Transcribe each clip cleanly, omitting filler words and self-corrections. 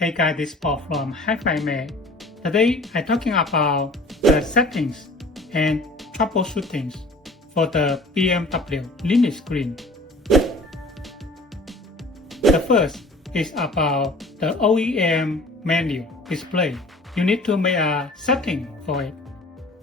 Hey guys, this is Paul from Hi-Fi Mac. Today I'm talking about the settings and troubleshooting for the BMW Linux screen. The first is about the OEM menu display. You need to make a setting for it.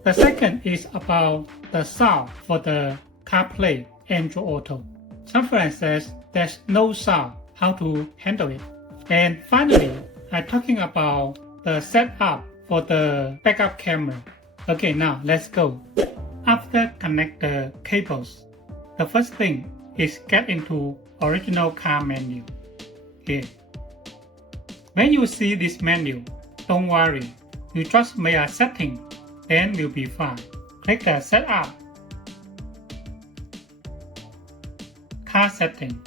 The second is about the sound for the CarPlay Android Auto. Some friends says there's no sound, how to handle it. And finally, I'm talking about the setup for the backup camera. Okay, now let's go. After connect the cables, the first thing is get into original car menu. Here. When you see this menu, don't worry. You just make a setting, then will be fine. Click the setup. Car setting.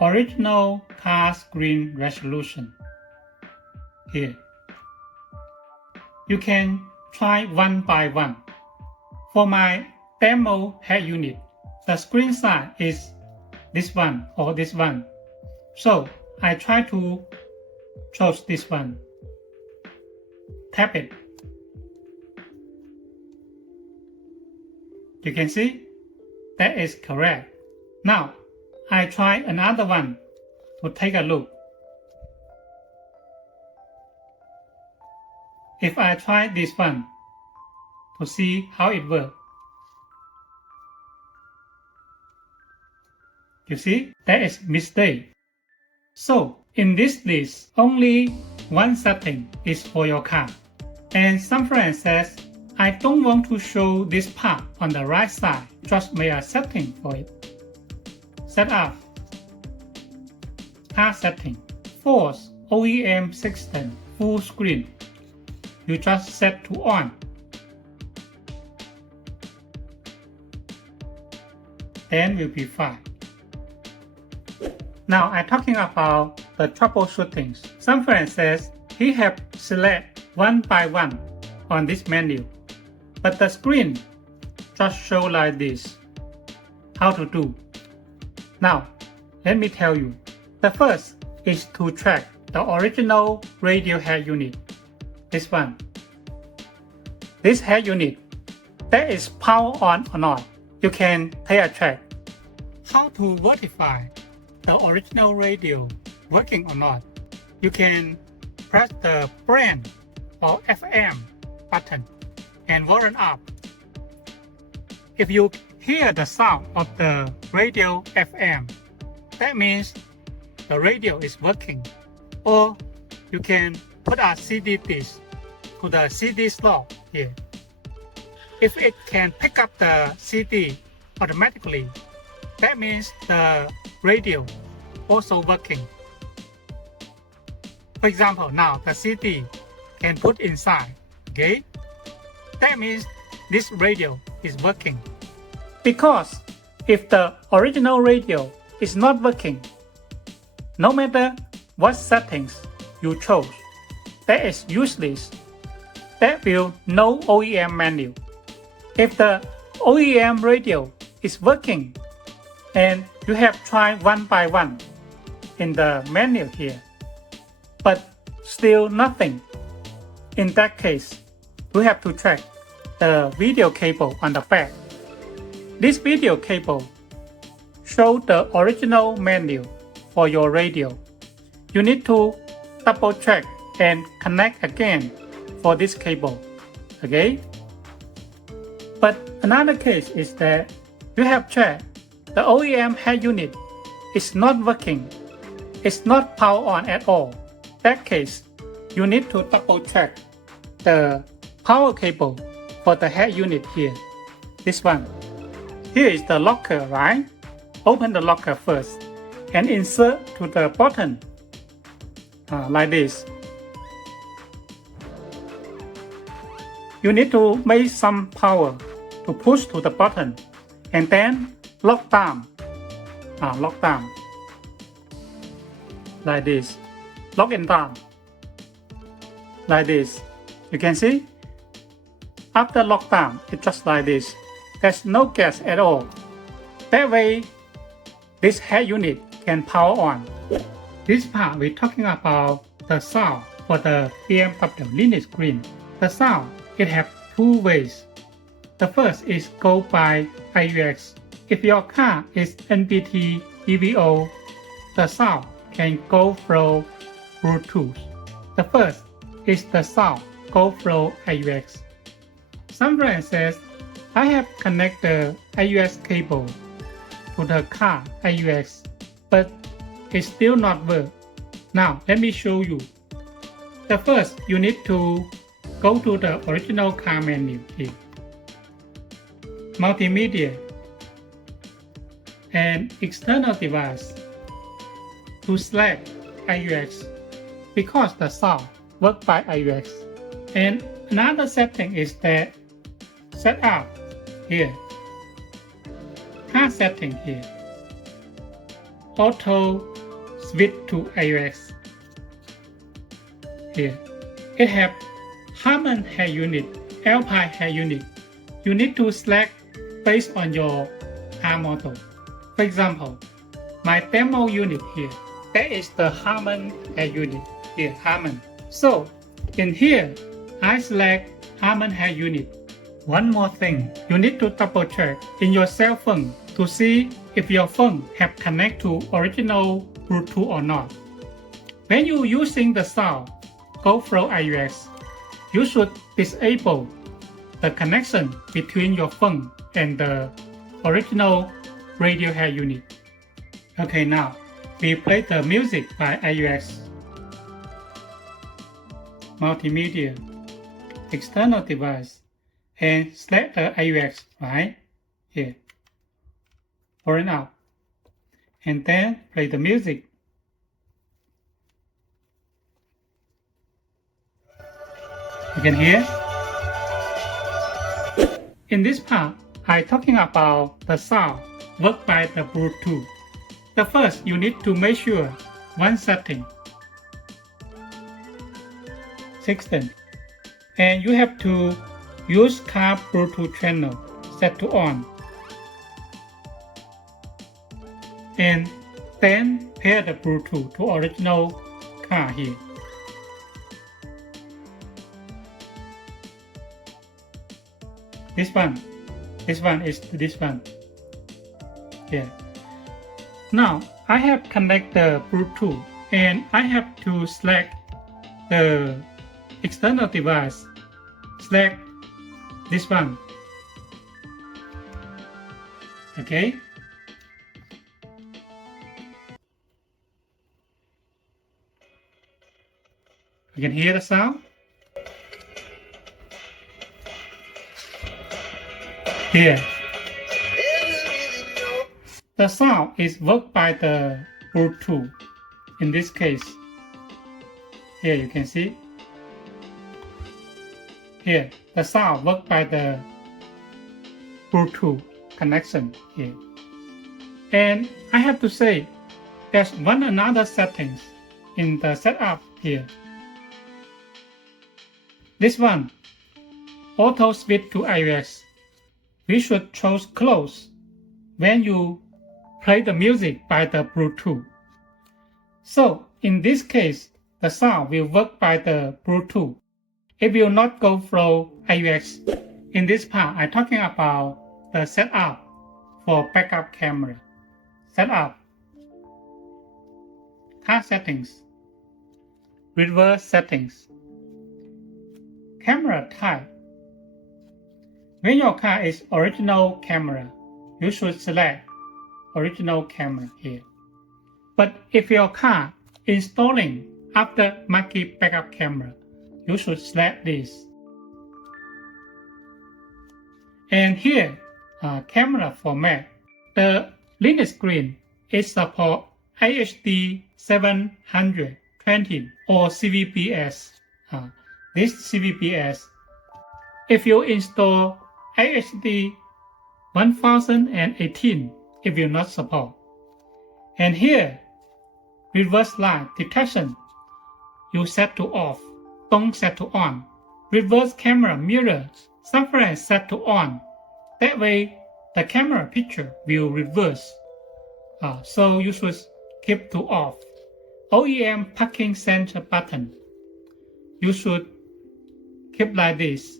Original car screen resolution. Here. You can try one by one. For my demo head unit, the screen size is this one or this one. So I try to choose this one. Tap it. You can see that is correct. Now I try another one to take a look. If I try this one to see how it works. You see, that is mistake. So in this list, only one setting is for your car. And some friend says, I don't want to show this part on the right side, just make a setting for it. Setup. Car setting. Force OEM system full screen. You just set to on. Then will be fine. Now I'm talking about the troubleshooting. Some friend says he have select one by one on this menu, but the screen just show like this. How to do? Now let me tell you. The first is to track the original radio head unit. This one. This head unit, that is power on or not. You can take a track. How to verify the original radio working or not? You can press the brand or FM button and warm up. If you hear the sound of the radio FM, that means the radio is working. Or you can put a CD disc to the CD slot here. If it can pick up the CD automatically, that means the radio also working. For example, now the CD can put inside, okay? That means this radio is working. Because if the original radio is not working, no matter what settings you chose, that is useless. That will no OEM menu. If the OEM radio is working and you have tried one by one in the menu here, but still nothing, in that case, you have to track the video cable on the back. This video cable shows the original menu for your radio. You need to double check and connect again for this cable, okay? But another case is that you have checked the OEM head unit is not working. It's not power on at all. That case, you need to double check the power cable for the head unit here. This one. Here is the locker, right? Open the locker first and insert to the button like this. You need to make some power to push to the button and then lock down. Lock down. Like this. Lock it down. Like this. You can see? After lockdown, it's just like this. There's no gas at all. That way, this head unit can power on. This part we're talking about the sound for the BMW Linux screen. The sound, it have two ways. The first is go by AUX. If your car is NBT EVO, the sound can go through Bluetooth. The first is the sound go through AUX. Some friend says, I have connected the AUX cable to the car AUX, but it still not work. Now let me show you. The first, you need to go to the original car menu here. Multimedia and external device to select AUX because the sound works by AUX. And another setting is that setup here. Car setting here. Auto switch to AUX. Here. It have Harman head unit, Alpine head unit. You need to select based on your car model. For example, my demo unit here, that is the Harman head unit here, Harman. So in here, I select Harman head unit. One more thing, you need to double check in your cell phone to see if your phone have connect to original Bluetooth or not. When you using the sound go through AUX, you should disable the connection between your phone and the original radio head unit. Okay, now we play the music by AUX. Multimedia, external device, and select the AUX right here. Pour it out, and then play the music. You can hear. In this part, I'm talking about the sound worked by the Bluetooth. The first, you need to make sure one setting, system, and you have to use car Bluetooth channel set to on, and then pair the Bluetooth to original car here. This one is this one. Yeah. Now I have connect the Bluetooth and I have to select the external device. Select this one. Okay. You can hear the sound. Here. The sound is worked by the Bluetooth. In this case, here you can see. Here, the sound worked by the Bluetooth connection here. And I have to say, there's another settings in the setup here. This one, auto switch to iOS. We should choose close when you play the music by the Bluetooth. So in this case, the sound will work by the Bluetooth. It will not go through AUX. In this part, I'm talking about the setup for backup camera. Setup, car settings, reverse settings, camera type. When your car is original camera, you should select original camera here. But if your car installing after market backup camera, you should select this. And here, camera format. The Linux screen is support HD 720 or CVBS. This CVBS. If you install HD 1018, it will not support. And here, reverse line detection, you set to off, don't set to on. Reverse camera mirror, software set to on. That way, the camera picture will reverse. So you should keep to off. OEM parking center button. You should keep like this.